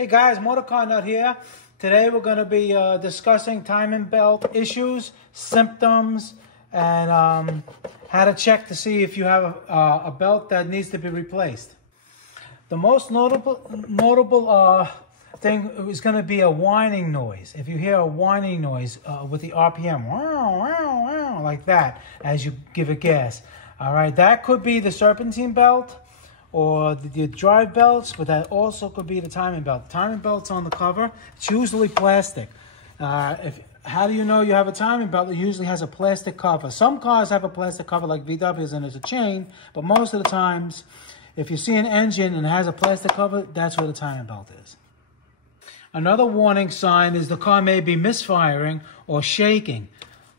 Hey guys, Motor Car Nut here. Today we're going to be discussing timing belt issues, symptoms, and how to check to see if you have a belt that needs to be replaced. The most notable thing is going to be a whining noise. If you hear a whining noise with the RPM, like that, as you give it gas. All right, that could be the serpentine belt or the drive belts, but that also could be the timing belt. The timing belt's on the cover. It's usually plastic. How do you know you have a timing belt? It usually has a plastic cover. Some cars have a plastic cover like VW's and there's a chain, but most of the times, if you see an engine and it has a plastic cover, that's where the timing belt is. Another warning sign is the car may be misfiring or shaking.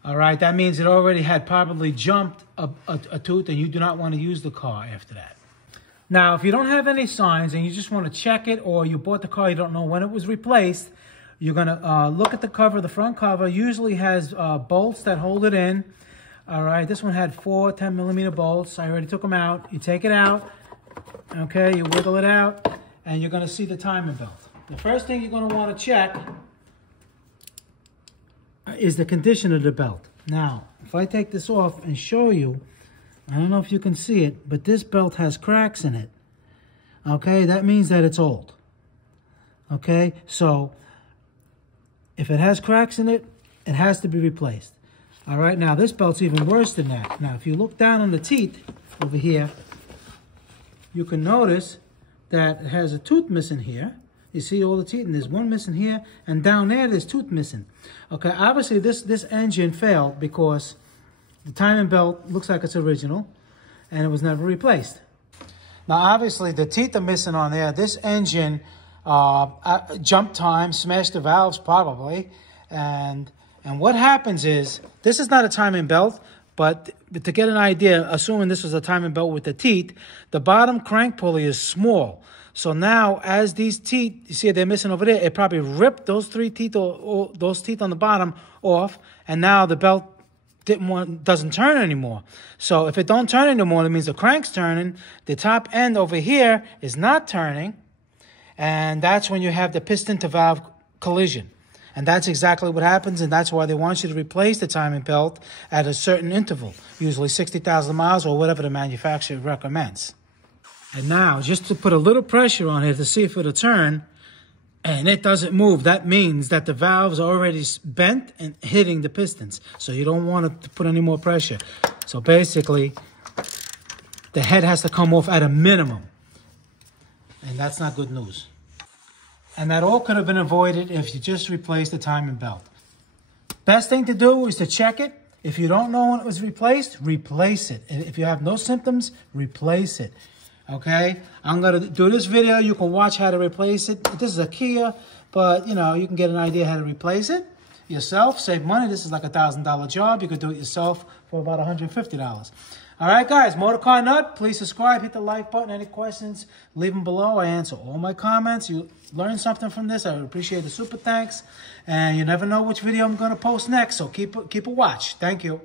All right, that means it already had probably jumped a tooth and you do not want to use the car after that. Now, if you don't have any signs and you just want to check it, or you bought the car, you don't know when it was replaced, you're going to look at the cover. The front cover usually has bolts that hold it in. All right, this one had 4 10mm bolts. I already took them out. You take it out, okay, you wiggle it out, and you're going to see the timing belt. The first thing you're going to want to check is the condition of the belt. Now, if I take this off and show you, I don't know if you can see it, but this belt has cracks in it. Okay, that means that it's old. Okay, so if it has cracks in it, it has to be replaced. All right, now this belt's even worse than that. Now, if you look down on the teeth over here, you can notice that it has a tooth missing here. You see all the teeth, and there's one missing here, and down there, there's tooth missing. Okay, obviously this engine failed because the timing belt looks like it's original, and it was never replaced. Now, obviously, the teeth are missing on there. This engine jumped time, smashed the valves probably, and what happens is, this is not a timing belt, but to get an idea, assuming this was a timing belt with the teeth, the bottom crank pulley is small. So now, as these teeth, you see they're missing over there, it probably ripped those 3 teeth or those teeth on the bottom off, and now the belt doesn't turn anymore. So if it don't turn anymore, it means the crank's turning. The top end over here is not turning, and that's when you have the piston to valve collision. And that's exactly what happens, and that's why they want you to replace the timing belt at a certain interval, usually 60,000 miles or whatever the manufacturer recommends. And now, just to put a little pressure on it to see if it'll turn, and it doesn't move, that means that the valves are already bent and hitting the pistons. So you don't want to put any more pressure. So basically, the head has to come off at a minimum. And that's not good news. And that all could have been avoided if you just replaced the timing belt. Best thing to do is to check it. If you don't know when it was replaced, replace it. And if you have no symptoms, replace it. Okay, I'm going to do this video. You can watch how to replace it. This is a Kia, but, you know, you can get an idea how to replace it yourself. Save money. This is like a $1,000 job. You could do it yourself for about $150. All right, guys, Motor Car Nut, please subscribe. Hit the like button. Any questions, leave them below. I answer all my comments. You learned something from this, I would appreciate the super thanks. And you never know which video I'm going to post next, so keep a watch. Thank you.